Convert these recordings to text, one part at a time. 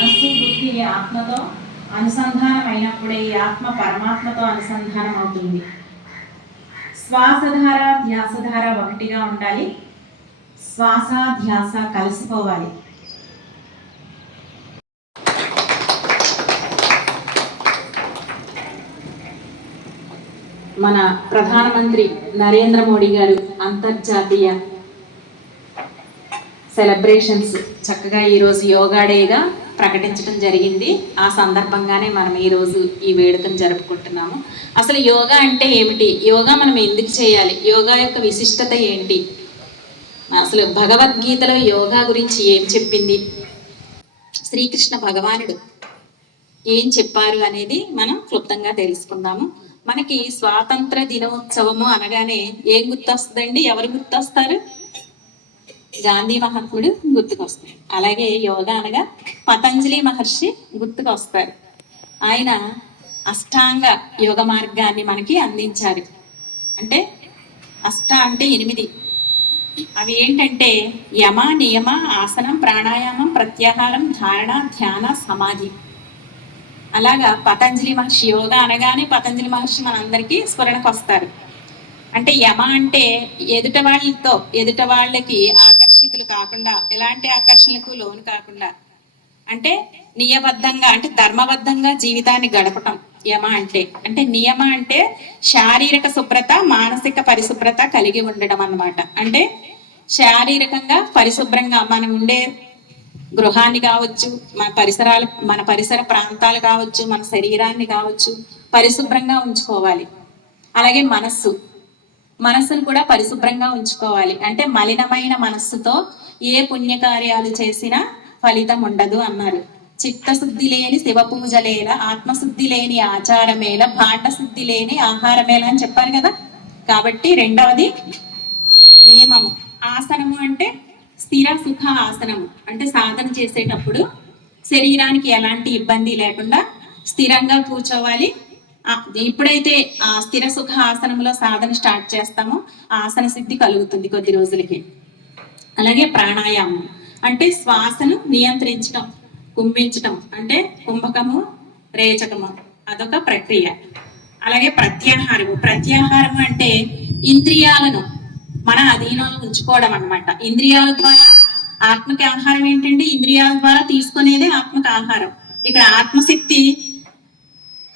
మనస్సు బుద్ధి ఆత్మతో అనుసంధానం అయినప్పుడే ఈ ఆత్మ పరమాత్మతో అనుసంధానం అవుతుంది శ్వాసధార ధ్యాసధార ఒకటిగా ఉండాలి. శ్వాస ధ్యాస కలిసిపోవాలి. మన ప్రధానమంత్రి నరేంద్ర మోడీ గారు అంతర్జాతీయ సెలబ్రేషన్స్ చక్కగా ఈరోజు యోగా డేగా ప్రకటించడం జరిగింది. ఆ సందర్భంగానే మనం ఈరోజు ఈ వేడుకను జరుపుకుంటున్నాము. అసలు యోగా అంటే ఏమిటి? యోగా మనం ఎందుకు చేయాలి? యోగా యొక్క విశిష్టత ఏంటి? అసలు భగవద్గీతలో యోగా గురించి ఏం చెప్పింది? శ్రీకృష్ణ భగవానుడు ఏం చెప్పారు అనేది మనం క్లుప్తంగా తెలుసుకుందాము. మనకి స్వాతంత్ర దినోత్సవము అనగానే ఏం గుర్తొస్తుందండి? ఎవరు గుర్తొస్తారు? గాంధీ మహాత్ముడు గుర్తుకొస్తాడు అలాగే యోగా అనగా పతంజలి మహర్షి గుర్తుకొస్తారు ఆయన అష్టాంగ యోగ మార్గాన్ని మనకి అందించారు. అంటే అష్ట అంటే ఎనిమిది. అవి ఏంటంటే యమ నియమ ఆసనం ప్రాణాయామం ప్రత్యాహారం ధారణ ధ్యాన సమాధి. అలాగా పతంజలి మహర్షి యోగా అనగానే పతంజలి మహర్షి మనందరికీ స్ఫురణకు వస్తారు. అంటే యమ అంటే ఎదుట వాళ్ళతో ఎదుట వాళ్ళకి ఆకర్షితులు కాకుండా ఎలాంటి ఆకర్షణలకు లోను కాకుండా అంటే నియబద్ధంగా అంటే ధర్మబద్ధంగా జీవితాన్ని గడపటం యమ అంటే. అంటే నియమ అంటే శారీరక శుభ్రత మానసిక పరిశుభ్రత కలిగి ఉండడం అన్నమాట. అంటే శారీరకంగా పరిశుభ్రంగా మనం ఉండే గృహాన్ని కావచ్చు మన పరిసరాలు మన పరిసర ప్రాంతాలు కావచ్చు మన శరీరాన్ని కావచ్చు పరిశుభ్రంగా ఉంచుకోవాలి. అలాగే మనస్సు. మనస్సును కూడా పరిశుభ్రంగా ఉంచుకోవాలి. అంటే మలినమైన మనస్సుతో ఏ పుణ్యకార్యాలు చేసినా ఫలితం ఉండదు అన్నారు. చిత్తశుద్ధి లేని శివ పూజలేల ఆత్మశుద్ధి లేని ఆచారమేల పాఠశుద్ధి శుద్ధి లేని ఆహారమేల అని చెప్పారు కదా? కాబట్టి రెండవది నియమము. ఆసనము అంటే స్థిర సుఖ ఆసనము. అంటే సాధన చేసేటప్పుడు శరీరానికి ఎలాంటి ఇబ్బంది లేకుండా స్థిరంగా కూర్చోవాలి. ఇప్పుడైతే ఎప్పుడైతే ఆ స్థిర సుఖ ఆసనంలో సాధన స్టార్ట్ చేస్తామో. ఆసన సిద్ధి కలుగుతుంది కొద్ది రోజులకి. అలాగే ప్రాణాయామం. అంటే శ్వాసను నియంత్రించడం కుంభించడం అంటే కుంభకము రేచకము. అదొక ప్రక్రియ. అలాగే ప్రత్యాహారము. ప్రత్యాహారం అంటే ఇంద్రియాలను మన అధీనంలో ఉంచుకోవడం అన్నమాట. ఇంద్రియాల ద్వారా ఆత్మకి ఆహారం ఏంటంటే ఇంద్రియాల ద్వారా తీసుకునేదే ఆత్మక ఆహారం. ఇక్కడ ఆత్మశక్తి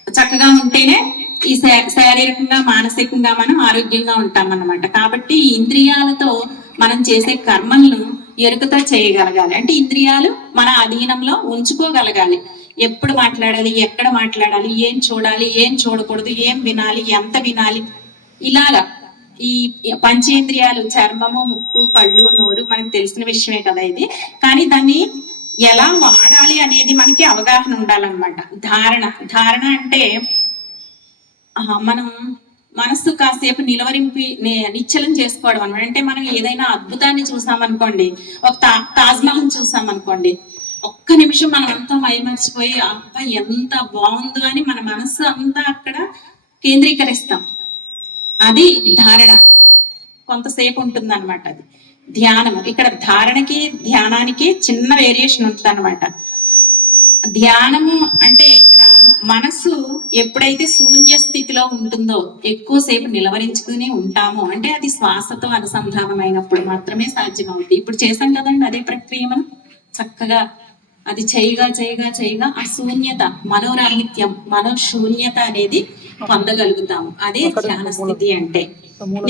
చక్కగా ఉంటేనే ఈ శారీరకంగా మానసికంగా మనం ఆరోగ్యంగా ఉంటాం అన్నమాట కాబట్టి ఇంద్రియాలతో మనం చేసే కర్మలను ఎరుకతో చేయగలగాలి. అంటే ఇంద్రియాలు మన అధీనంలో ఉంచుకోగలగాలి. ఎప్పుడు మాట్లాడాలి ఎక్కడ మాట్లాడాలి ఏం చూడాలి ఏం చూడకూడదు ఏం వినాలి ఎంత వినాలి. ఇలాగా ఈ పంచేంద్రియాలు చర్మము ముక్కు కళ్ళు నోరు మనకు తెలిసిన విషయమే కదా ఇది. కానీ దాన్ని ఎలా వాడాలి అనేది మనకి అవగాహన ఉండాలన్నమాట. ధారణ. ధారణ అంటే మనం మనస్సు కాసేపు నిలవరింపి నిశ్చలం చేసుకోవడం అనమాట అంటే మనం ఏదైనా అద్భుతాన్ని చూసామనుకోండి ఒక తా తాజ్మహల్ చూసామనుకోండి ఒక్క నిమిషం మనం అంతా మైమర్చిపోయి అబ్బా ఎంత బాగుందో అని మన మనస్సు అంతా అక్కడ కేంద్రీకరిస్తాం. అది ధారణ. కొంతసేపు ఉంటుంది అనమాట అది. ధ్యానము. ఇక్కడ ధారణకి ధ్యానానికి చిన్న వేరియేషన్ ఉంటుంది అనమాట ధ్యానము అంటే ఇక్కడ మనసు ఎప్పుడైతే శూన్య స్థితిలో ఉంటుందో ఎక్కువసేపు నిలవరించుకుని ఉంటామో అంటే అది శ్వాసతో అనుసంధానమైనప్పుడు మాత్రమే సాధ్యమవుతుంది. ఇప్పుడు చేసాం కదండి అదే ప్రక్రియ మనం చక్కగా అది చేయగా చేయగా చేయగా ఆ శూన్యత మనోరాహిత్యం మనో శూన్యత అనేది పొందగలుగుతాము. అదే ధ్యాన స్థితి అంటే.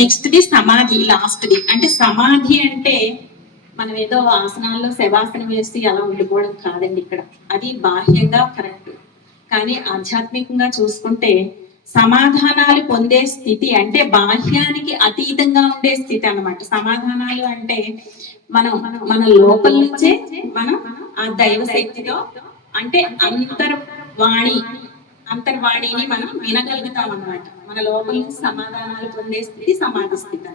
నెక్స్ట్ ది సమాధి లాస్ట్ ది అంటే సమాధి అంటే మనం ఏదో ఆసనాల్లో శవాసనం వేసి అలా ఉండిపోవడం కాదండి ఇక్కడ. అది బాహ్యంగా కరెక్ట్ కానీ ఆధ్యాత్మికంగా చూసుకుంటే సమాధానాలు పొందే స్థితి అంటే బాహ్యానికి అతీతంగా ఉండే స్థితి అన్నమాట. సమాధానాలు అంటే మనం మన లోపల నుంచే మనం ఆ దైవ శక్తితో అంటే అంతర్వాణి అంతర్వాణిని మనం వినగలుగుతాం అన్నమాట మన లోపల నుంచి సమాధానాలు పొందే స్థితి సమాధి స్థితి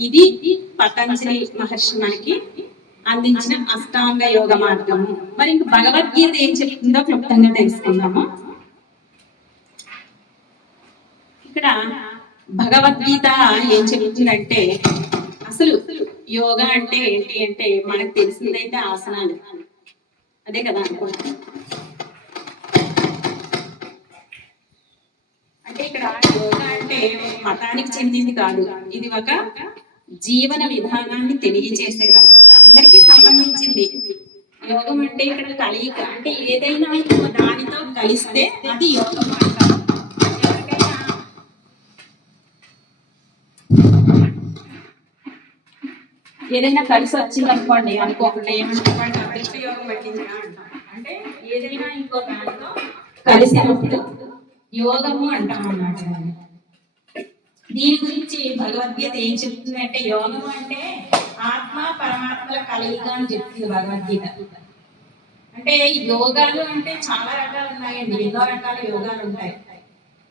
ఇది పతంజలి మహర్షి మనకి అందించిన అష్టాంగ యోగ మార్గము. మరి ఇంక భగవద్గీత ఏం చెప్తుందో క్లుప్తంగా తెలుసుకుందాము. ఇక్కడ భగవద్గీత ఏం చెప్తుందంటే అసలు యోగా అంటే ఏంటి అంటే మనకు తెలిసిందైతే ఆసనాలు. అదే కదా అనుకుంటున్నాను ఇక్కడ యోగా అంటే మతానికి చెందింది కాదు. ఇది ఒక జీవన విధానాన్ని తెలియజేసేది అనమాట అందరికీ సంబంధించింది. యోగం అంటే ఇక్కడ కలయిక అంటే ఏదైనా ఇంకో దానితో కలిస్తే అది యోగం అంటారు. ఏదైనా కలిసి వచ్చింది అనుకోండి అనుకోకుండా ఏమంటామంటే అదృష్ట యోగం పట్టింది అంటే ఏదైనా ఇంకో దానితో కలిసినప్పుడు యోగము అంటాం అన్నమాట దీని గురించి భగవద్గీత ఏం చెప్తుందంటే యోగం అంటే ఆత్మ పరమాత్మల కలయిక అని చెప్తుంది భగవద్గీత. అంటే యోగాలు అంటే చాలా రకాలు ఉన్నాయండి ఎన్నో రకాల యోగాలు ఉంటాయి.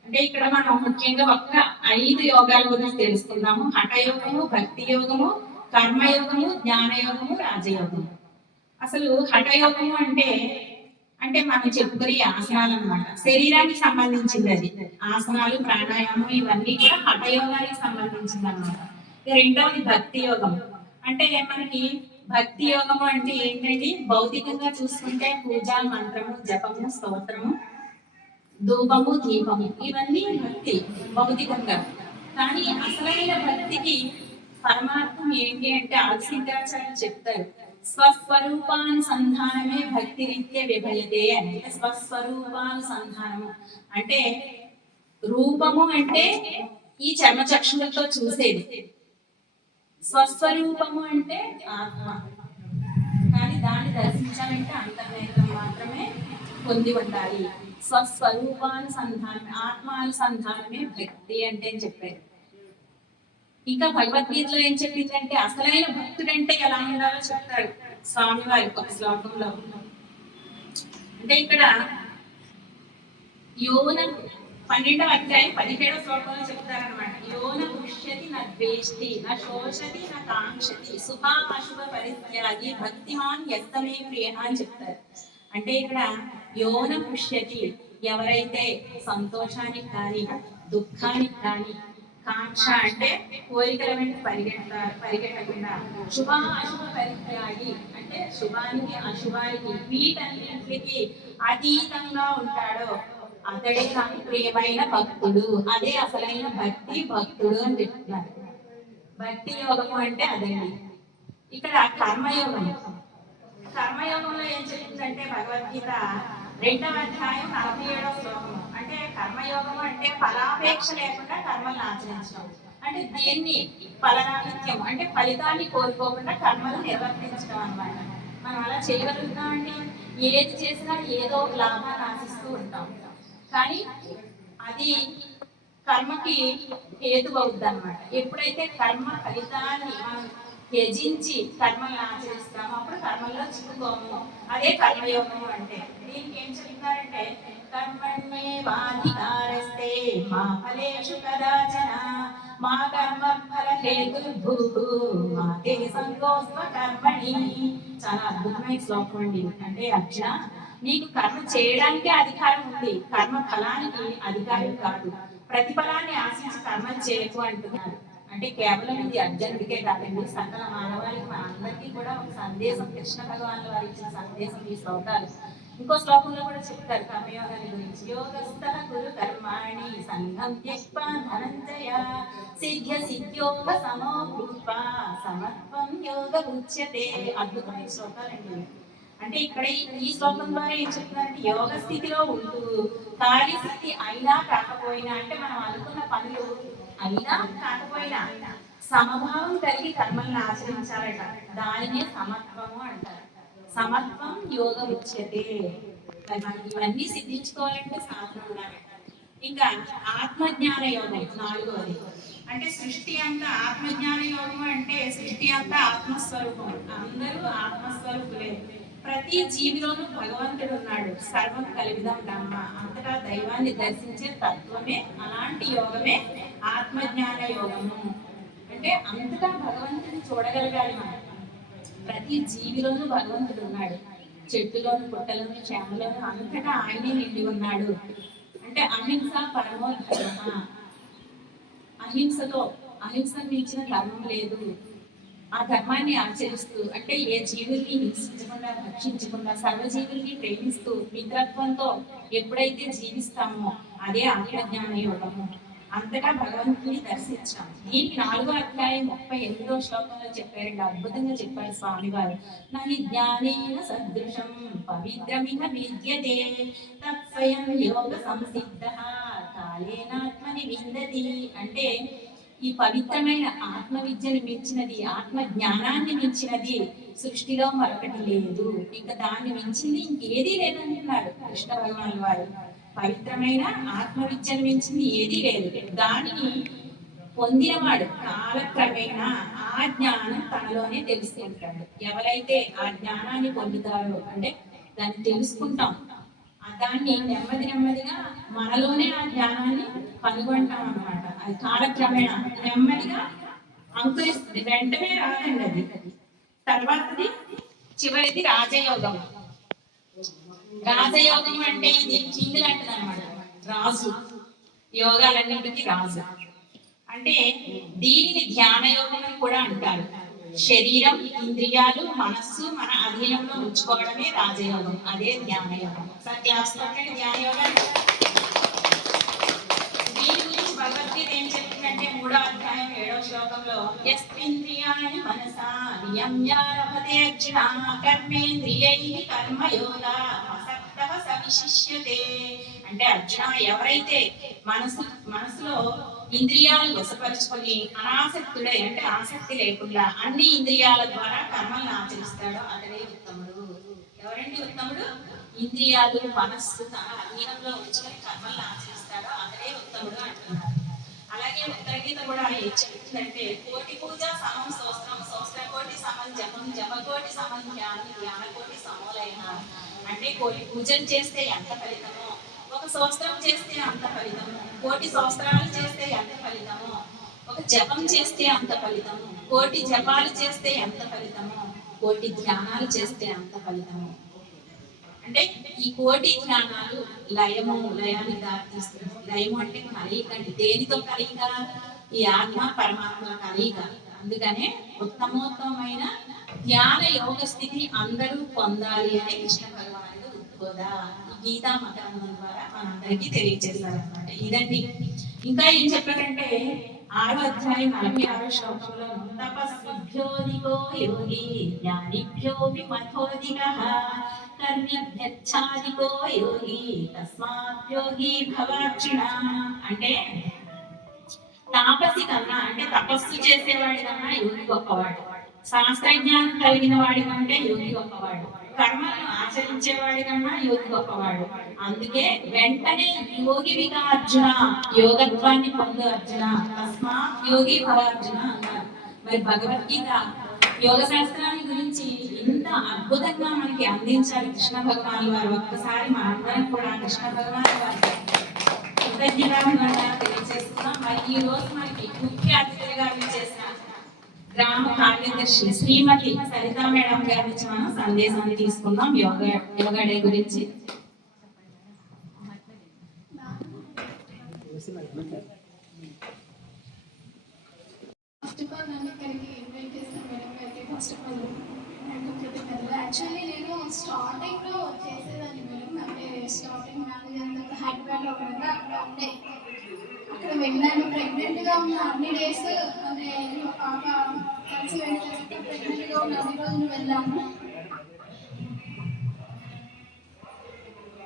అంటే ఇక్కడ మనం ముఖ్యంగా ఒక్క ఐదు యోగాల గురించి తెలుసుకుందాము. హఠయోగము భక్తి యోగము కర్మయోగము జ్ఞానయోగము రాజయోగము. అసలు హఠయోగము అంటే అంటే మనం చెప్పుకునే ఆసనాలు అన్నమాట. శరీరానికి సంబంధించింది అది ఆసనాలు ప్రాణాయామం ఇవన్నీ కూడా హఠయోగానికి సంబంధించింది అనమాట రెండవది భక్తి యోగం. అంటే మనకి భక్తి యోగము అంటే ఏంటంటే భౌతికంగా చూసుకుంటే పూజ మంత్రము జపము స్తోత్రము ధూపము దీపము ఇవన్నీ భక్తి భౌతికంగా. కానీ అసలైన భక్తికి పరమార్థం ఏంటి అంటే ఆదిశంకరాచార్యులు చెప్తారు. స్వస్వరూపానుసంధానమే భక్తి రీత్య విభజతే అంటే స్వస్వరూపానుసంధానము. అంటే రూపము అంటే ఈ చర్మచక్షులతో చూసేది. స్వస్వరూపము అంటే ఆత్మ. కానీ దాన్ని దర్శించాలంటే అంతర్నేత్రం మాత్రమే పొంది ఉండాలి. స్వస్వరూపానుసంధానమే ఆత్మానుసంధానమే భక్తి అంటే అని చెప్పారు. ఇంకా భగవద్గీతలో ఏం చెప్పిందంటే అసలైన భక్తుడంటే ఎలా ఉండాలో చెప్తాడు స్వామి వారి ఒక శ్లోకంలో. అంటే ఇక్కడ యోన పన్నెండవ అధ్యాయం పదిహేడవ శ్లోకంలో చెప్తారనమాట యోన పుష్యతి నా ద్వేష్టి నా శోషతి నా కాంక్షతి శుభ అశుభ పరిత్యాగి భక్తిమాన్ ఎత్తమే ప్రియ అని చెప్తారు. అంటే ఇక్కడ యోన పుష్యతి ఎవరైతే సంతోషానికి కానీ దుఃఖానికి కానీ కాంక్ష అంటే కోరికల వెంట పరిగెడతారు పరిగెట్టకుండా. శుభ అశుభ పరిత్యాగి అంటే శుభానికి అశుభానికి వీటన్నింటికి అతీతంగా ఉంటాడో. అతడే నాకు ప్రియమైన భక్తుడు. అదే అసలైన భక్తి భక్తుడు అని చెప్తున్నారు. భక్తి యోగము అంటే అదండి. ఇక్కడ కర్మయోగం. కర్మయోగంలో ఏం చెప్తుందంటే భగవద్గీత రెండవ అధ్యాయం నలభై ఏడవ శ్లోకము అంటే కర్మయోగం అంటే ఫలాపేక్ష లేకుండా కర్మలను ఆచరించడం అంటే దేన్ని? ఫలనానిత్యం. అంటే ఫలితాన్ని కోరుకోకుండా కర్మలు నిర్వర్తించడం అనమాట మనం అలా చేయగలుగుతామండి? ఏది చేసినా ఏదో ఒక లాభాన్ని ఆశిస్తూ ఉంటాం. కానీ అది కర్మకి హేతు అవుద్ది అనమాట ఎప్పుడైతే కర్మ ఫలితాన్ని మనం త్యజించి కర్మలను ఆచరిస్తాము. అప్పుడు కర్మల్లో చిక్కుకోము. అదే కర్మయోగము అంటే. దీనికి ఏం చెప్తారంటే కర్మణ్యే వాధికారస్తే మా ఫలేషు కదాచన మా కర్మ ఫల హేతు మా తే కర్మణి. చాలా అద్భుతమైన శ్లోకం అండి అంటే అర్జున నీకు కర్మ చేయడానికే అధికారం ఉంది. కర్మ ఫలానికి అధికారం కాదు. ప్రతిఫలాన్ని ఆశించి కర్మ చేయకు అంటున్నారు. అంటే కేవలం ఇది అర్జునుడికే కాదండి. సకల మానవాళికి మన అందరికీ కూడా ఒక సందేశం కృష్ణ భగవాన్ వారు ఇచ్చిన సందేశం ఈ శ్లోకాలు. ఇంకో శ్లోకంలో కూడా చెప్తారు కర్మయోగాన్ని గురించి. యోగస్థ గురు కర్మాణి సంఘం త్యక్వా ధనంజయ. సిద్ధ్య సిద్ధ్యోగ సమో భూత్వా సమత్వం యోగ ఉచ్యతే. అద్భుతమైన శ్లోకాలండి. అంటే ఇక్కడ ఈ- శ్లోకం ద్వారా ఏం చెప్తున్నారంటే యోగ స్థితిలో ఉంటూ ఖాళీ స్థితి అయినా కాకపోయినా అంటే మనం అనుకున్న పనులు అయినా కాకపోయినా సమభావం కలిగి కర్మల్ని ఆచరించాలట. దానినే సమత్వము అంటారు. సమత్వం యోగ ఉచ్యతే మనం ఇవన్నీ సిద్ధించుకోవాలంటే సాధన ఉండాలట ఇంకా ఆత్మజ్ఞాన యోగం నాలుగోది అంటే సృష్టి అంతా ఆత్మజ్ఞాన యోగం అంటే సృష్టి అంతా ఆత్మస్వరూపం. అందరూ ఆత్మస్వరూపులే. ప్రతి జీవిలోనూ భగవంతుడు ఉన్నాడు. సర్వం కలివిదం బ్రహ్మ. అంతటా దైవాన్ని దర్శించే తత్వమే అలాంటి యోగమే ఆత్మజ్ఞాన యోగము అంటే అంతటా భగవంతుని చూడగలగాలి మనం ప్రతి జీవిలోనూ భగవంతుడు ఉన్నాడు. చెట్టులోను పుట్టలోను చేమలోను అంతటా ఆయనే నిండి ఉన్నాడు. అంటే అహింస పరమో ధర్మ. అహింసతో అహింసను మించిన ధర్మం లేదు. ఆ ధర్మాన్ని ఆచరిస్తూ అంటే ఏ జీవుల్ని హింసించకుండా రక్షించకుండా సర్వజీవుల్ని ప్రేమిస్తూ మిత్రత్వంతో ఎప్పుడైతే జీవిస్తామో అదే ఆత్మజ్ఞాన యోగము అంతటా భగవంతుని దర్శించాం దీనికి నాలుగో అధ్యాయం ముప్పై ఎనిమిదో శ్లోకంలో చెప్పారండి అద్భుతంగా చెప్పారు స్వామి వారు నహి జ్ఞానేన సదృశం పవిత్రమిహ విద్యతే తత్స్వయం యోగ సంసిద్ధ కాలేనాత్మని విందతి. అంటే ఈ పవిత్రమైన ఆత్మ విద్యను మించినది ఆత్మ జ్ఞానాన్ని మించినది సృష్టిలో మరొకటి లేదు. ఇంకా దాన్ని మించింది ఇంకేదీ లేదంటున్నాడు కృష్ణ భగవాన్ వారు. పవిత్రమైన ఆత్మవిద్యను మించింది ఏదీ లేదు. దానిని పొందినవాడు కాలక్రమేణా ఆ జ్ఞానం తనలోనే తెలుసుకుంటాడు. ఎవరైతే ఆ జ్ఞానాన్ని పొందుతారో అంటే దాన్ని తెలుసుకుంటాం దాన్ని నెమ్మది నెమ్మదిగా మనలోనే ఆ జ్ఞానాన్ని కనుగొంటాం అన్నమాట అది కాలక్రమేణా నెమ్మదిగా అంకురిస్తుంది. వెంటనే రాదండి అది. తర్వాతది చివరిది రాజయోగం. రాజయోగం అంటే ఇది కింగ్ లాంటిది అనమాట రాజు. యోగాలన్నింటికి రాజు. అంటే దీనిని ధ్యాన యోగం అని కూడా అంటారు. శరీరం ఇంద్రియాలు మనస్సు మన అధీనంలో ఉంచుకోవడమే రాజయోగం. అదే ధ్యాన యోగం సార్ క్లాస్ ధ్యాన యోగం దీని గురించి భగవద్గీత ఏం చెప్తుందంటే మూడో అధ్యాయం ఏడో శ్లోకంలో యస్మింద్రియాణి మనసా నియమ్యారభతే అర్జున కర్మేంద్రియై కర్మయోగ సవిశిష్యతే అంటే అర్జున ఎవరైతే మనసు మనసులో ఇంద్రియాలు వశపరుచుకొని అనాసక్తుడే అంటే ఆసక్తి లేకుండా అన్ని ఇంద్రియాల ద్వారా కర్మలను ఆచరిస్తాడో అతడే ఉత్తముడు. ఎవరండి ఉత్తముడు? ఇంద్రియాలు మనస్సు తన అధీనంలో ఉంచుకొని కర్మలను ఆచరిస్తాడో అతడే ఉత్తముడు అంటున్నారు. అలాగే ఉత్తర గీత కూడా ఏం చెప్తుందంటే కోటి పూజ సమం సోస్త్రం సోస్త్ర కోటి సమం జపం జప కోటి సమం ధ్యానం ధ్యాన కోటి సమోలైన అంటే కోటి పూజలు చేస్తే ఎంత ఫలితమో ఒక సంవత్సరం చేస్తే అంత ఫలితము కోటి సంవత్సరాలు చేస్తే ఎంత ఫలితము ఒక జపం చేస్తే అంత ఫలితము కోటి జపాలు చేస్తే ఎంత ఫలితము కోటి ధ్యానాలు చేస్తే అంత ఫలితము. అంటే ఈ కోటి ధ్యానాలు లయము లయాన్ని దారితీస్తుంది. లయము అంటే కలయిక దేనితో కలయిక ఈ ఆత్మ పరమాత్మ కలయిక అందుకనే ఉత్తమోత్తమైన ధ్యాన యోగ స్థితి అందరూ పొందాలి అనే కృష్ణ భగవానుడు ఉద్బోధ గీతా మతాంగం ద్వారా మనందరికీ తెలియజేశారనమాట ఇదండి. ఇంకా ఏం చెప్పారంటే ఆరో అధ్యాయం నలభై ఆరో శ్లోకంలో తపస్సుభ్యోదిగో యోగి జ్ఞానిభ్యోపి మథోదిక కర్మిభ్యచ్చాదిగో యోగి తస్మాత్ యోగి భవార్జున. అంటే తాపసి కన్నా అంటే తపస్సు చేసేవాడి కన్నా యోగి గొప్పవాడు. శాస్త్రజ్ఞానం కలిగిన వాడి కంటే యోగి గొప్పవాడు. కర్మలను ఆచరించేవాడి కన్నా యోగి గొప్పవాడు. అందుకే వెంటనే యోగి అర్జున యోగత్వాన్ని పొందు అర్జున. తస్మాత్ యోగి భవ అర్జున అన్నారు. మరి భగవద్గీత యోగ శాస్త్రాన్ని గురించి ఇంత అద్భుతంగా మనకి అందించారు కృష్ణ భగవాన్ వారు. ఒక్కసారి మనందరం కూడా కృష్ణ భగవాన్ వారు కృతజ్ఞత తెలియజేస్తున్నాం. మరి ఈ రోజు మనకి ముఖ్య అతిథిగా చేసిన గ్రామ కార్యదర్శి శ్రీమతి సరితా మేడం గారి నుంచి మనం సందేశాన్ని తీసుకుందాం యోగా యోగా డే గురించి. ఫస్ట్ ఆఫ్ ఆల్ నన్ను ఇక్కడికి ఇన్వైట్ చేసిన మేడం గారికి ఫస్ట్ ఆఫ్ ఆల్ నాకు కృతజ్ఞతలు యాక్చువల్లీ నేను స్టార్టింగ్లో చేసేదాన్ని మేడం అంటే స్టార్టింగ్ నాన్నగారి హైదరాబాద్లో ఉండగా అక్కడ ఉండే అక్కడ వెళ్ళాను. ప్రెగ్నెంట్గా ఉన్న అన్ని డేస్ అంటే మా పాప కలిసి వెళ్ళాను ప్రెగ్నెంట్గా ఉన్న అన్ని రోజులు వెళ్ళాము.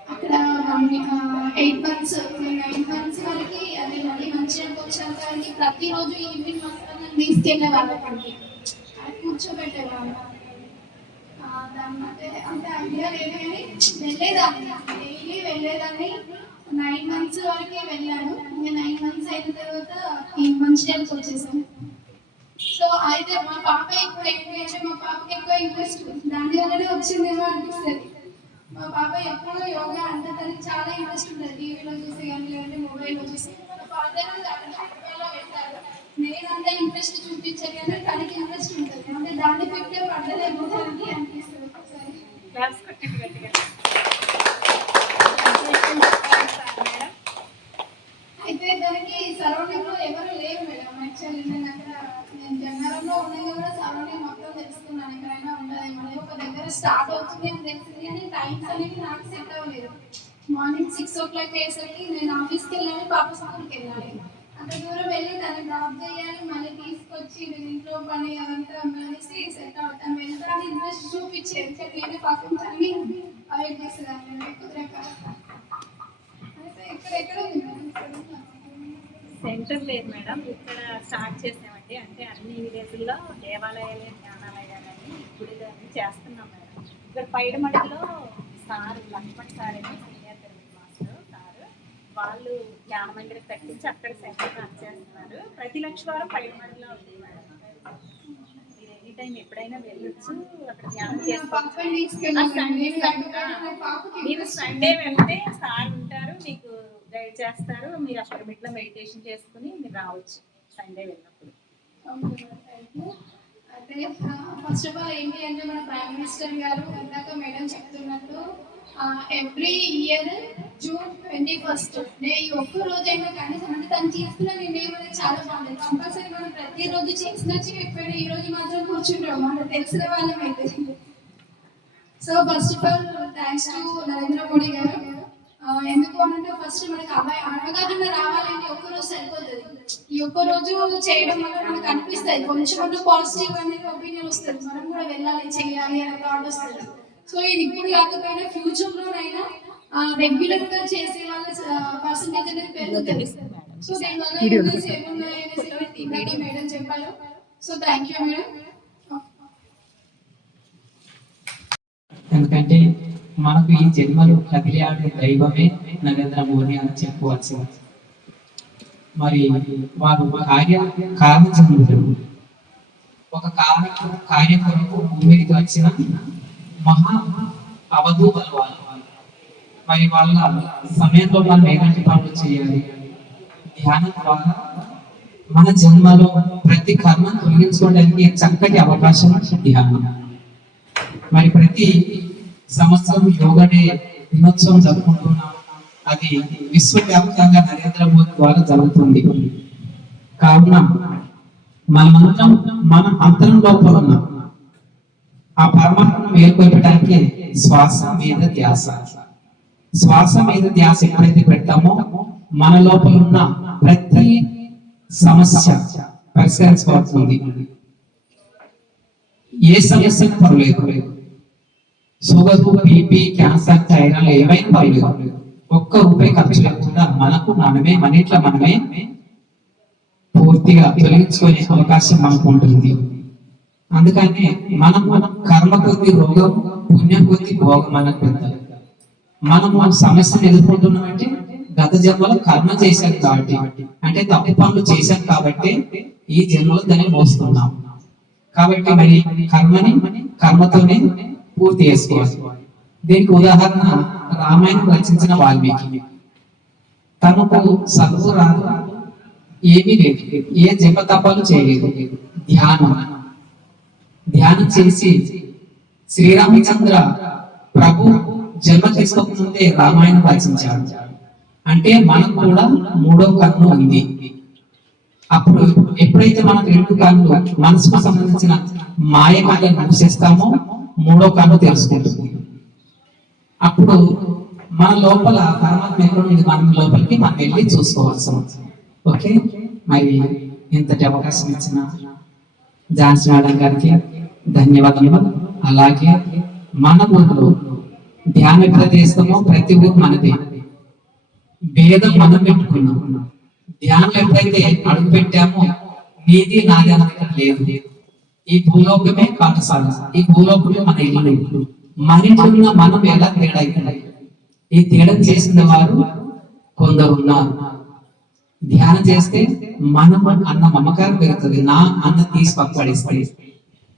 అక్కడ ఎయిట్ మంత్స్ నైన్ మంత్స్ వరకు అదే మళ్ళీ మంచిగా వచ్చాక అని ప్రతిరోజు ఈవినింగ్ మసాలా తీసుకెళ్ళే వాళ్ళు అక్కడికి. అది కూర్చోబెట్టేవాళ్ళు. ఆ, అంటే అంత ఐడియా లేదు కానీ వెళ్ళేదాన్ని. డైలీ వెళ్ళేదాన్ని. నైన్ మంత్స్ వరకే వెళ్ళాను. ఇంకా నైన్ మంత్స్ అయిన తర్వాత ఈ మంచిర్యాలకు వచ్చేసాను సో అయితే మా పాప ఎక్కువ ఏంటి మా పాపకి ఎక్కువ ఇంట్రెస్ట్ దాని వల్లనే వచ్చిందేమో అనిపిస్తుంది. మా పాప ఎప్పుడు యోగా అంటే తనకి చాలా ఇంట్రెస్ట్ ఉంటుంది. టీవీలో చూసి కానీ లేదంటే మొబైల్లో చూసి. మా ఫాదర్ హైదరాబాద్లో వెళ్తారు నేను అంత ఇంట్రెస్ట్ చూపించాలి అంటే తనకి ఇంట్రెస్ట్ ఉంటుంది. అంటే దాన్ని పెట్టే పడ్డదేమో తనకి ఒకసారి అయితే దానికి సరౌండింగ్లో ఎవరు లేరు మేడం యాక్చువల్లీ నేను అక్కడ నేను జన్నారంలో ఉండగా కూడా సరౌండింగ్ మార్నింగ్ సిక్స్ నేను ఆఫీస్కి వెళ్ళాలి పాప స్కూల్కి వెళ్ళాలి. అంత దూరం వెళ్ళి తను డ్రాప్ చేయాలి మళ్ళీ తీసుకొచ్చి నేను ఇంట్లో పని అదంతా కలిసి సెట్ అవుతాం వెళ్తాను ఇంట్రెస్ట్ చూపించేది. చెప్పి నేను పాపం తల్లి? అవాయిడ్ చేసేదాన్ని కుదరక సెంటర్ లేదు మేడం. ఇక్కడ స్టార్ట్ చేసామండి. అంటే అన్ని విలేజ్ల్లో దేవాలయాలు జ్ఞానాలయాలని గుడి చేస్తున్నాం మేడం. ఇక్కడ పైడమడిలో సార్ లక్ష్మణ్ సార్ అని సీనియర్ పిరమిడ్ మాస్టర్ సార్ వాళ్ళు జ్ఞాన మందిరం కట్టించి అక్కడ సెంటర్ రన్ చేస్తున్నారు ప్రతి లక్షవారం పైడమడిలో ఉంది ఎనీ టైం ఎప్పుడైనా వెళ్ళొచ్చు అక్కడ ధ్యానం చేసుకోవచ్చు మీరు సండే వెళ్తే సార్ ఉంటారు మీకు గైడ్ చేస్తారు. మీరు అక్కడ మిట్లో మెడిటేషన్ చేసుకుని మీరు రావచ్చు సండే వెళ్ళినప్పుడు. అయితే ఫస్ట్ ఆఫ్ ఆల్ ఏంటి అంటే మన ప్రైమ్ మినిస్టర్ గారు ఇందాక మేడం చెప్తున్నట్టు every year June twenty first day ఈ ఒక్క రోజైనా కనీసం అంటే తను తీసుకున్న నిర్ణయం అనేది చాలా బాగుంది. కంపల్సరీ మనం ప్రతిరోజు చేసిన చేయకపోయినా ఈ రోజు మాత్రం కూర్చుంటాం. మనం తెలిసిన వాళ్ళం అయితే. So first of all thanks to Narendra Modi గారు. ఎందుకు అంటే ఫస్ట్ మనకి అబ్బాయి అవగాహన రావాలంటే ఒక్క రోజు సరిపోతుంది. ఈ ఒక్క రోజు చేయడం వల్ల మనకు అనిపిస్తుంది. కొంచెం పాజిటివ్ అనేది ఒపీనియన్ వస్తుంది. మనం కూడా వెళ్ళాలి చేయాలి అనే థాట్ వస్తుంది. సో ఇది ఇప్పుడు కాకపోయినా ఫ్యూచర్ లోనైనా రెగ్యులర్గా చేసే వాళ్ళ పర్సంటేజ్ అనేది పెరుగుతుంది. సో దీనివల్ల యూజెస్ ఏమున్నాయి అనేసి ఇందాక మేడం చెప్పారు. So thank you madam. ఎందుకంటే మనకు ఈ జన్మలో కదిలి ఆడే దైవమే నరేంద్ర మోదీ అని చెప్పుకోవచ్చు మరి వారు కార్య కారణజన్ముడు ఒక కారణ కార్య కొరకు భూమికి వచ్చిన మహా అవధూ వాళ్ళు మరి వాళ్ళ సమయంలో మనం ఎలాంటి పనులు చేయాలి? ధ్యానం ద్వారా మన జన్మలో ప్రతి కర్మను తొలగించుకోవడానికి చక్కటి అవకాశం ధ్యానం. మరి ప్రతి సంవత్సరం యోగా డే దినోత్సవం జరుపుకుంటున్నాం. అది విశ్వవ్యాప్తంగా నరేంద్ర మోదీ ద్వారా జరుగుతుంది. కావున మనమందరం మన అంతరం లోపల ఉన్న. ఆ పరమాత్మను మేల్కొల్పడానికి శ్వాస మీద ధ్యాస. శ్వాస మీద ధ్యాస ఎప్పుడైతే పెడతామో మన లోపల ఉన్న ప్రతి సమస్య పరిష్కరించబడుతుంది ఏ సమస్య పర్లేదు షుగర్ బీపీ క్యాన్సర్ థైరాయిడ్ ఏమైనా పర్లేదు ఒక్క రూపాయి ఖర్చు లేకుండా మనకు మనమే మన ఇంట్లో మనమే పూర్తిగా తొలగించుకునే అవకాశం మనకు ఉంటుంది. అందుకని మనం మనం కర్మ కొద్ది రోగం పుణ్యం కొద్ది భోగం అన్నట్టు పెడతారు మనం మన సమస్యను ఎదుర్కొంటున్నామంటే గత జన్మలో కర్మ చేశాం కాబట్టి అంటే తప్పు పనులు చేశాం కాబట్టి ఈ జన్మలో దాన్ని మోస్తున్నాం. కాబట్టి మరి కర్మని కర్మతోనే పూర్తి చేసుకోవాలి దీనికి ఉదాహరణ రామాయణం రచించిన వాల్మీకి. తనకు చదువు రాదు ఏమీ లేదు ఏ జపతపాలు చేయలేదు ధ్యానం. ధ్యానం చేసి శ్రీరామచంద్ర ప్రభు జన్మ తీసుకోకముందే రామాయణం రచించాడు. అంటే మనకు కూడా మూడో కన్ను ఉంది. అప్పుడు ఎప్పుడైతే మనం రెండు కన్ను మనసుకు సంబంధించిన మాయ మాటలను మూసేస్తామో మూడో కన్ను తెలుసుకుంటుంది అప్పుడు మన లోపల పరమాత్మ ఎక్కడ మన లోపలికి మనం వెళ్ళి చూసుకోవాల్సి ఉంటుంది ఓకే? మరి ఇంతటి అవకాశం ఇచ్చిన ఝాన్సీ మేడం గారికి ధన్యవాదములు. అలాగే మన ఊరిలో ధ్యాన ఎక్కడ చేస్తామో ప్రతి ఊరు మనది. భేదం మనం పెట్టుకున్నాం. ధ్యానం ఎప్పుడైతే అడుగు పెట్టామో నీది నాది అనేది లేదు. ఈ భూలోకమే పాఠశాల ఈ భూలోకమే మన ఇల్లు. మన మనం ఎలా తేడా ఇక్కడ ఈ తేడా చేసిన వారు కొందరు ఉన్నారు. ధ్యానం చేస్తే మనం అన్న మమకారం పెరుగుతుంది. నా అన్న తీసి పక్కడిస్తే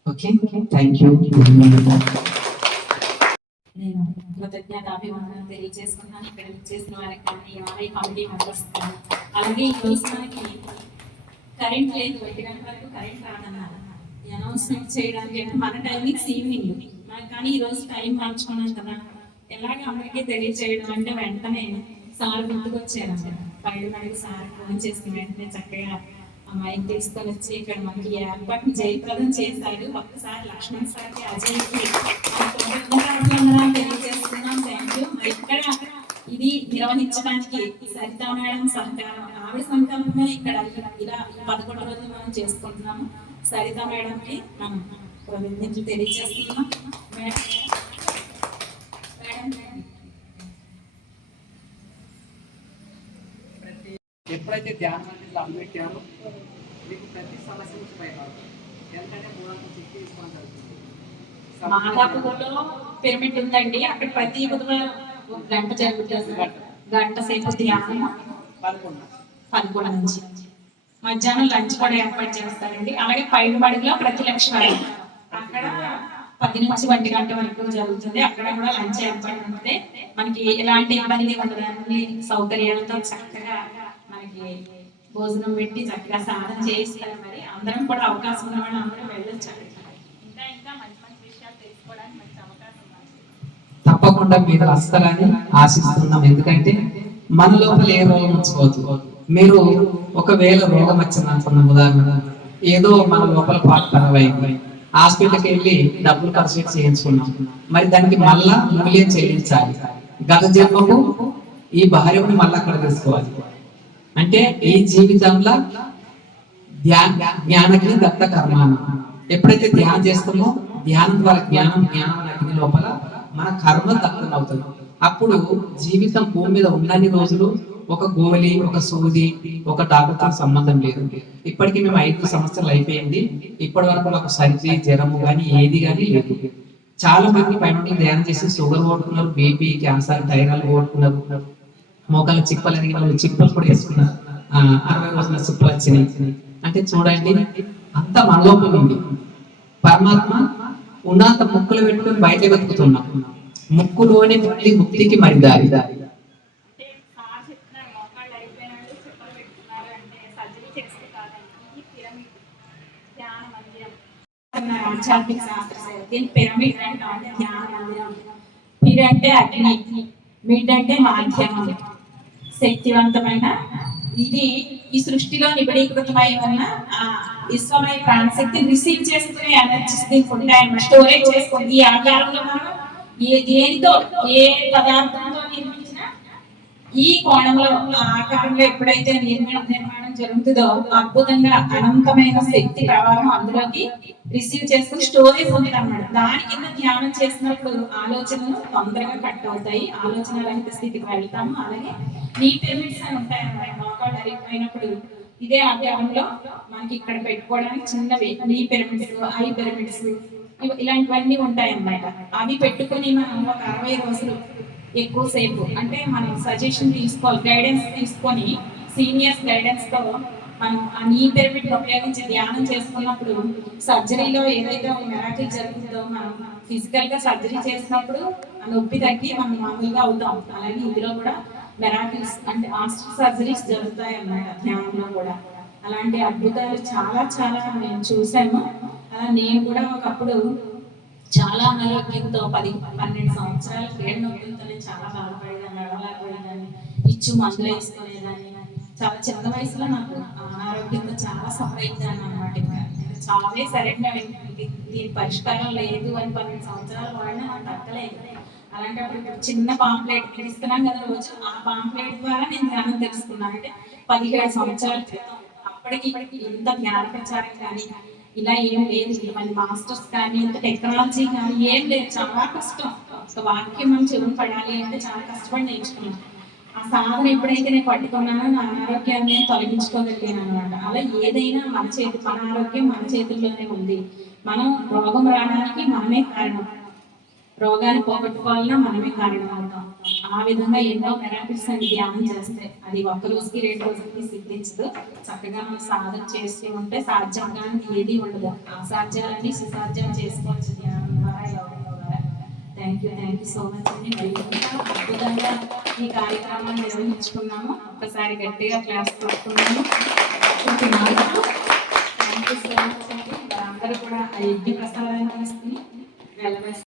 ఓకే? థ్యాంక్ యూ నేను కృతజ్ఞతాభివందనం తెలియజేసుకున్నాను. ఇక్కడ చేసిన వారికి కానీ ఆలయ కమిటీ మెంబర్స్ అలాగే ఈ రోజు మనకి కరెంట్ లేదు. ఒంటి గంట వరకు కరెంట్ రానన్నారు అనౌన్స్మెంట్ చేయడానికి అంటే మన టైమింగ్స్ ఈవినింగ్ కానీ ఈ రోజు టైం మార్చుకున్నాం కదా ఎలాగ అందరికీ తెలియజేయడం అంటే వెంటనే సార్ గుర్తుకొచ్చారు పైన మనకి సార్ ఫోన్ చేసి వెంటనే చక్కగా ఆ మైక్ తీసుకొని వచ్చి ఇక్కడ మనకి ఏర్పాటు ఏర్పాటుని జయప్రదం చేశారు. ఒక్కసారి లక్ష్మణ్ సార్కి కి మన తెలియజేస్తున్నాం. థ్యాంక్ యూ ఇక్కడ ఇది నిర్వహించడానికి సరితా మేడం సహకారం ఆవిడ సంకల్పమే ఇక్కడ ఇలా పదకొండు రోజులు మనం చేసుకుంటున్నాము. సరితా మేడంకి మనం తెలియజేస్తున్నాం. మేడం ఎప్పుడైతే ధ్యాన అడుగు పెట్టారో మీకు ప్రతి సమస్య నుంచి భయపడదు ఎందుకంటే చెక్ తీసుకోవడం జరుగుతుంది. పిరమిడ్ ఉందండి. అక్కడ ప్రతి బుధవారం గంట జరుగుతుంది. గంట సేపు ధ్యానం. పదకొండు. పదకొండు నుంచి. మధ్యాహ్నం లంచ్ కూడా ఏర్పాటు చేస్తారండి. అలాగే పైన బడిలో ప్రతి లక్షవారం అక్కడ పది నుంచి ఒంటి గంట వరకు జరుగుతుంది. అక్కడ కూడా లంచ్ ఏర్పాటు ఉంటుంది మనకి ఎలాంటి ఇబ్బంది ఉండదు. అన్ని సౌకర్యాలతో చక్కగా మనకి భోజనం పెట్టి చక్కగా సాధన చేయిస్తారు మరి. అందరం కూడా అవకాశం ఉన్న వాళ్ళు అందరూ వెళ్ళొచ్చు అక్కడికి. ఇంకా ఇంకా మంచి మంచి విషయాలు తెలుసుకోవడానికి మంచి అవకాశం ఉంది. తప్పకుండా మీరు వస్తారని ఆశిస్తున్నాం. ఎందుకంటే మన లోపల ఏ రోగం ఉంచుకోవద్దు మీరు ఒకవేళ రోగం వచ్చింది అనుకున్న ఉదాహరణ ఏదో మన లోపల పాటు పరవైంది హాస్పిటల్కి వెళ్ళి డబ్బులు ఖర్చు చేయించుకున్నాం. మరి దానికి మళ్ళా మూల్యం చెల్లించాలి. గత జన్మకు ఈ భార్యని మళ్ళీ అక్కడ తీసుకోవాలి. అంటే ఈ జీవితంలో ధ్యాన జ్ఞానకి దత్త కర్మాన. ఎప్పుడైతే ధ్యానం చేస్తామో ధ్యానం ద్వారా జ్ఞానం జ్ఞానం అగ్ని లోపల మన కర్మ దగ్ధం అవుతుంది అప్పుడు జీవితం భూమి మీద ఉన్నన్ని రోజులు ఒక గోలి ఒక సూది ఒక డాక్టర్ సంబంధం లేదు. ఇప్పటికి మేము ఐదు సంవత్సరాలు అయిపోయింది. ఇప్పటి వరకు మాకు సర్ది జ్వరము కానీ ఏది కానీ లేదు. చాలా మంది పైన ధ్యానం చేసి షుగర్ ఓడుకున్నారు బీపీ క్యాన్సర్ థైరాయిడ్ ఓడుకున్నారు మోకాళ్ళ చిప్పలు ఎదిగిన వాళ్ళు చిప్పలు కూడా వేసుకున్నారు. అరవై రోజుల చిప్పలు వచ్చినాయి. అంటే చూడండి అంత మనలోపం ఉంది. పరమాత్మ ఉన్నంత ముక్కులు పెట్టుకుని బయట బతుకుతున్నాం. ముక్కులోనే ముక్తికి మరి దారి దారి. ఆధ్యాత్మిక శాస్త్రం దీని పిరమిడ్ అంటాం అంటే ధ్యాన మందిరం పిర అంటే అగ్ని మిడ్ అంటే మాధ్యమం. శక్తివంతమైన. ఇది ఈ సృష్టిలో నిబడీకృతమై ఉన్న ఆ ప్రాణశక్తి రిసీవ్ చేసుకునే ఎనర్జీస్ దీనికి ఉంటాయన్నమాట స్టోరేజ్ చేసుకుని ఈ ఆకారంలో మనం ఏ దేనితో ఏ పదార్థంతో నిర్మించిన ఈ కోణంలో ఆకారంలో ఎప్పుడైతే నిర్మాణం నిర్మాణం జరుగుతుందో అద్భుతంగా అనంతమైన శక్తి ప్రవాహం అందులోకి రిసీవ్ చేసుకుని స్టోరేజ్ ఉంటుంది అన్నమాట దాని కింద ధ్యానం చేసినప్పుడు ఆలోచనలు తొందరగా కట్ అవుతాయి. ఆలోచన రహిత స్థితికి వెళ్తాము. అలాగే నీ పిరమిడ్స్ అని ఉంటాయి అన్నమాట మోకాళ్ళు అరిగిపోయినప్పుడు ఇదే ఆకారంలో మనకి ఇక్కడ పెట్టుకోవడానికి చిన్నవి నీ పిరమిడ్స్ ఐ పిరమిడ్స్ ఇలాంటివన్నీ ఉంటాయి అన్నమాట అవి పెట్టుకుని మనం ఒక అరవై రోజులు ఎక్కువసేపు అంటే మనం సజెషన్ తీసుకోవాలి గైడెన్స్ తీసుకొని సీనియర్స్ గైడెన్స్తో మనం ఆ నీ పిరమిడ్ ఉపయోగించి ధ్యానం చేసుకున్నప్పుడు సర్జరీలో ఏదైతే ఒక మెరాకిల్ జరుగుతుందో మనం ఫిజికల్గా సర్జరీ చేసినప్పుడు ఆ నొప్పి తగ్గి మనం మామూలుగా అవుతాం. అలాగే ఇందులో కూడా మెరాకిల్స్ అంటే మాస్టర్ సర్జరీస్ జరుగుతాయి అన్నమాట ధ్యానంలో కూడా. అలాంటి అద్భుతాలు చాలా చాలా మేము చూసాము అలా నేను కూడా ఒకప్పుడు చాలా అనారోగ్యంతో పది పన్నెండు సంవత్సరాల కీళ్ళ నొప్పులతో నేను చాలా బాధపడేదాన్ని నడవలేకపోయేదాన్ని ఇచ్చు మందులు వేసుకునేదాన్ని చాలా చిన్న వయసులో నాకు అనారోగ్యంతో చాలా సఫర్ అయిందాన్ని అనమాట ఇంకా. ఇంకా సరే సరైన దీని పరిష్కారం లేదు అని పన్నెండు సంవత్సరాలు వాడినా నాకు దక్కలేదు. అలాంటప్పుడు ఇప్పుడు చిన్న పాంప్లెట్ మీరు ఇస్తున్నాం కదా రోజు ఆ పాంప్లెట్ ద్వారా నేను జ్ఞానం తెలుసుకున్నాను. అంటే పదిహేడు సంవత్సరాల క్రితం అప్పటికి ఇప్పటికి ఇంత జ్ఞాన ప్రచారం కానీ ఇలా ఏం లేదు. మన మాస్టర్స్ కానీ ఇంత టెక్నాలజీ కానీ ఏం లేదు. చాలా కష్టం. ఒక వాక్యం మనం చెవులు పడాలి అంటే చాలా కష్టపడి నేర్చుకున్నాను. ఆ సాధన ఎప్పుడైతే నేను పట్టుకున్నానో నా అనారోగ్యాన్ని నేను తొలగించుకోగలిగాను అనమాట అలా ఏదైనా మన చేతి మన ఆరోగ్యం మన చేతుల్లోనే ఉంది. మనం రోగం రావడానికి మనమే కారణం. రోగాన్ని పోగొట్టుకోవాలన్నా మనమే కారణం అవుతాం. ఆ విధంగా ఎన్నో థెరపీస్ అని ధ్యానం చేస్తే అది ఒక రోజుకి రెండు రోజులకి సిద్ధించదు. చక్కగా మనం సాధన చేస్తూ ఉంటే సాధ్యం కానీ ఏది ఉండదు. అసాధ్యాలని సుసాధ్యం చేసుకోవచ్చు ధ్యానం thank you thank you so much అండి. అద్భుతంగా ఈ కార్యక్రమాన్ని నిర్వహించుకున్నాము. ఒక్కసారి గట్టిగా క్లాస్ కొట్టుకున్నాము థ్యాంక్ యూ సో మచ్ అండి. అందరూ కూడా ఆ యజ్ఞ ప్రసాదాన్ని తీసుకుని వెళ్ళవలసి